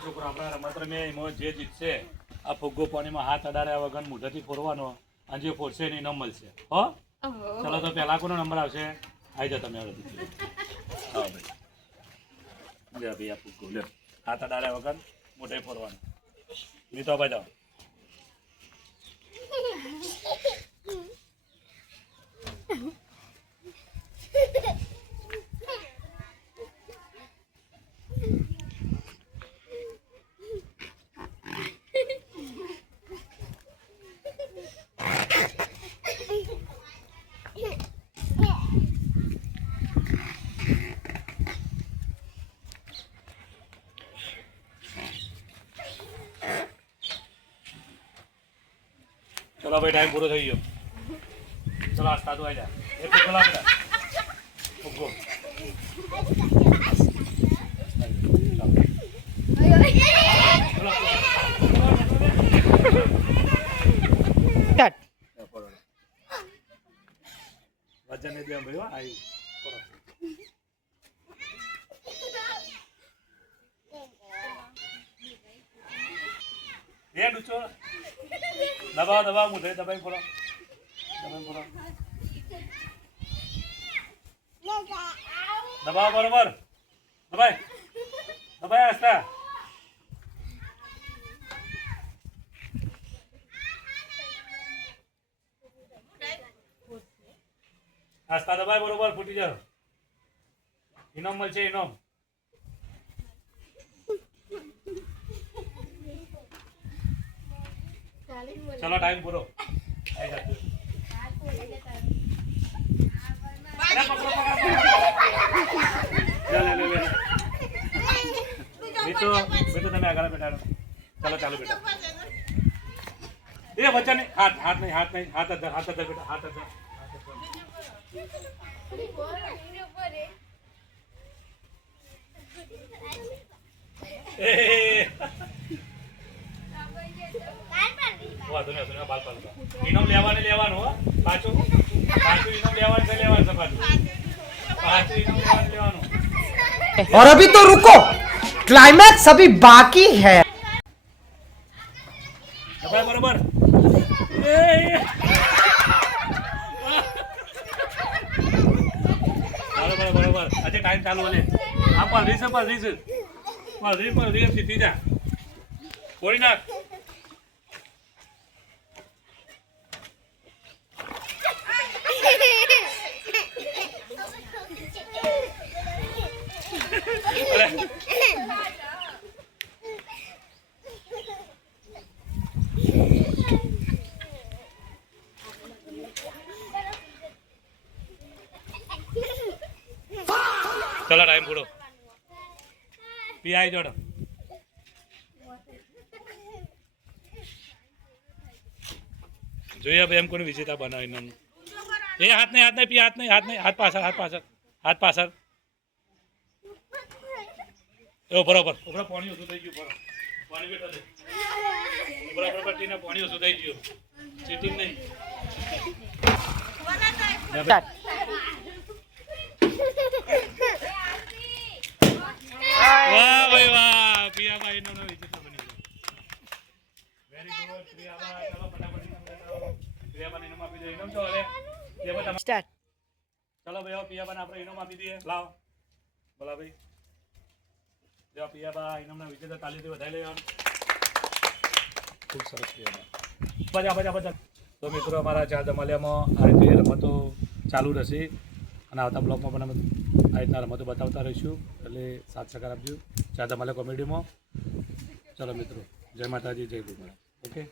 છોકરો આપણા રમત રમીએ એમાં જે જીતશે આ ફુગ્ગો પાણીમાં હાથ અડાડ્યા વગર મોઢેથી ફોરવાનો અને જે ફોરશે એને ઇનામ મળશે હો. ચલો તો પહેલા કોનો નંબર આવશે? આવી જાઓ તમે હવે. હા ભાઈ લે ભાઈ આ ફુગ્ગો લે હાથ અડાડ્યા વગર મોઢે ફોરવાનો. મીતો ભાઈ જાઓ. चलो भाई टाइम पूरा થઈ ગયો. चलो आस्ता तो आ जा. एक फुग्गो ला बेटा. फुग्गो. स्टार्ट. वजन ने दिया भाई आई. ये डुचो. दबाओ दबाओ मुझे दबाई फोड़ो. दबाई फोड़ो. दबाओ बराबर. दबाई. दबाई आस्ता. आस्ता दबाई बराबर फूटी जाओ. इनाम મળશે इनाम. चलो टाइम पूरो. बेटो बेटो તમે આગળ બેઠા. चलो ચાલુ બેટા. એ બચ્ચા ને હાથ હાથ નહીં હાથ નહીં હાથ અધર બેટા હાથ અધર. તમે બાલ પાલ ઇનામ લેવાનું હો. પાછું ઇનામ લેવાનું છે પાછું ઇનામ લેવાનું. और अभी तो रुको, क्लाइमैक्स अभी बाकी है. दबाए बराबर. बराबर अच्छा टाइम चालू होले. आप पर रीस सीधी जा. कोई ना. चलो टाइम पूरो. पी जोड़. જોઈએ ભાઈ એમ કોને વિજેતા બનાવીને. એ હાથ નહીં પી હાથ નહીં હાથ પાછળ. એવો બરાબર ઉપર પાણી ઓછું થઈ ગયું. પાણી બેઠા છે બરાબર પટ્ટીને પાણી ઓછું થઈ ગયું. ચીટિંગ નહીં. स्टार्ट. વાહ ભાઈ વાહ. પિયાભાઈ નો વિજેતા બની ગયો. વેરી ગુડ પિયાભાઈ. ચલો ફટાફટ ઇનામ લેતા. પિયાભાઈ ઇનામ આપી દે. ઇનામ તો હવે स्टार्ट. चलो भाई पियाबा આપણે ઇનામ આપી દઈએ. લાવ બોલા ભાઈ. જો पियाबा ઇનામના વિજેતા તાલીથી વધાઈ લેવાનું. ખૂબ સરસ पियाबा. બજા. તો મિત્રો અમારા ચાર ધમાલિયામાં આ રીતે રમતો ચાલુ રહેશે અને આવતા બ્લોગમાં પણ અમે આ રીતના રમતો બતાવતા રહીશું. એટલે સાથ સહકાર આપજો ચાર ધમાલિયા કોમેડીમાં. ચલો મિત્રો જય માતાજી જય ગુરુદેવ. ઓકે.